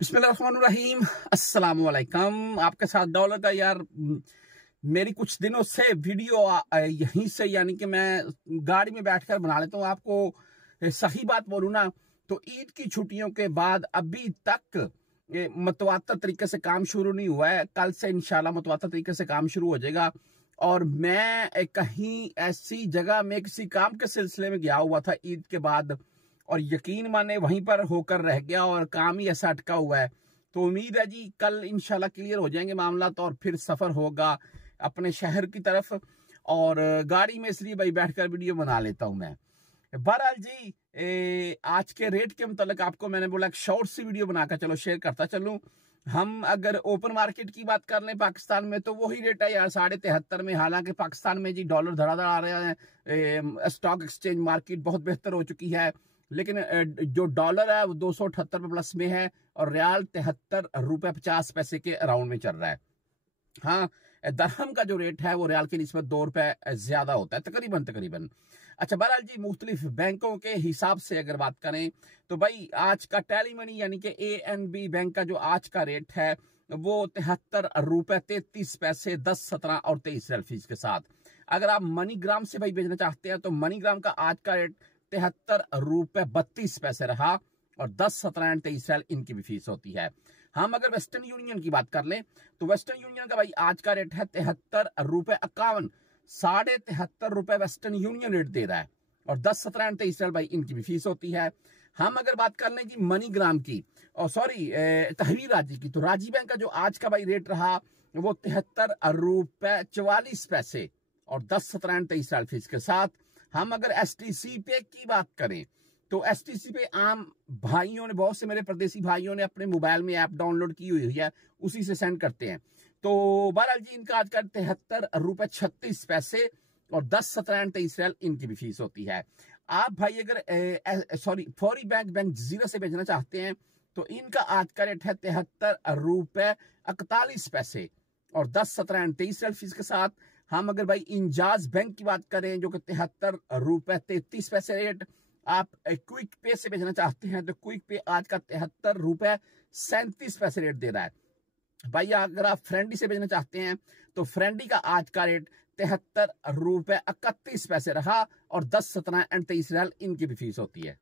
बिस्मिल्लाहिर्रहमानिर्रहीम। अस्सलाम वालेकुम। आपके साथ दौलत है यार। मेरी कुछ दिनों से वीडियो यहीं से यानी कि मैं गाड़ी में बैठकर बना लेता हूँ। आपको सही बात बोलूँ ना तो ईद की छुट्टियों के बाद अभी तक मतवातर तरीके से काम शुरू नहीं हुआ है। कल से इंशाल्लाह मतवातर तरीके से काम शुरू हो जाएगा। और मैं कहीं ऐसी जगह में किसी काम के सिलसिले में गया हुआ था ईद के बाद, और यकीन माने वहीं पर होकर रह गया और काम ही ऐसा अटका हुआ है। तो उम्मीद है जी कल इंशाल्लाह क्लियर हो जाएंगे मामला, तो और फिर सफर होगा अपने शहर की तरफ। और गाड़ी में इसलिए भाई बैठकर वीडियो बना लेता हूं मैं। बहरहाल जी आज के रेट के मुतालिक आपको मैंने बोला एक शॉर्ट सी वीडियो बनाकर चलो शेयर करता चलूं। हम अगर ओपन मार्केट की बात कर लें पाकिस्तान में तो वही रेट है यार 73.5 में। हालांकि पाकिस्तान में जी डॉलर धड़ाधड़ आ रहे हैं, स्टॉक एक्सचेंज मार्केट बहुत बेहतर हो चुकी है, लेकिन जो डॉलर है वो 278 प्लस में है और रियाल 73 रुपए 50 पैसे के अराउंड में चल रहा है। हाँ, दरहम का जो रेट है वो रियाल की निस्बत 2 रुपए ज्यादा होता है तकरीबन। अच्छा बहरहाल जी मुख्तलिफ बैंकों के हिसाब से अगर बात करें तो भाई आज का टेली मनी यानी कि ANB बैंक का जो आज का रेट है वो 73 रुपए 33 पैसे 10, 17 और 23 फीस के साथ। अगर आप मनीग्राम से भाई भेजना चाहते हैं तो मनीग्राम का आज का रेट 73 रुपए 32 पैसे रहा और 10, 17 एंड 23 इनकी भी फीस होती है। हम अगर वेस्टर्न यूनियन की बात कर लें तो वेस्टर्न यूनियन का भाई आज का रेट है 73 रुपए 51, 73.5 रुपए वेस्टर्न यूनियन रेट दे रहा है और 10, 17 एंड 23 भाई इनकी भी फीस होती है। हम अगर बात कर लें जी मनीग्राम की और सॉरी तहवीर राजी की, तो राजी बैंक का जो आज का भाई रेट रहा वो 73 रुपए 44 पैसे और 10, 17 एंड 23 फीस के साथ। हम अगर STC पे की बात करें तो STC पे आम भाइयों ने, बहुत से मेरे परदेसी भाइयों ने अपने मोबाइल में ऐप डाउनलोड की हुई है, उसी से सेंड करते हैं। तो बहरहाल जी इनका आज का 73 रुपए 36 पैसे और 10, 17 एंड 23 इनकी भी फीस होती है। आप भाई अगर फौरी बैंक जीरो से भेजना चाहते हैं तो इनका आज का रेट है 73 रुपए 41 पैसे और 10, 17 एंड 23 फीस के साथ। हम अगर भाई इंजाज बैंक की बात करें जो कि 73 रुपए 33 पैसे रेट। आप क्विक पे से भेजना चाहते हैं तो क्विक पे आज का 73 रुपए 37 रेट दे रहा है। भाई अगर आप फ्रेंडी से भेजना चाहते हैं तो फ्रेंडी का आज का रेट 73 रुपए 31 पैसे रहा और 10, 17 एंड 23 इनकी भी फीस होती है।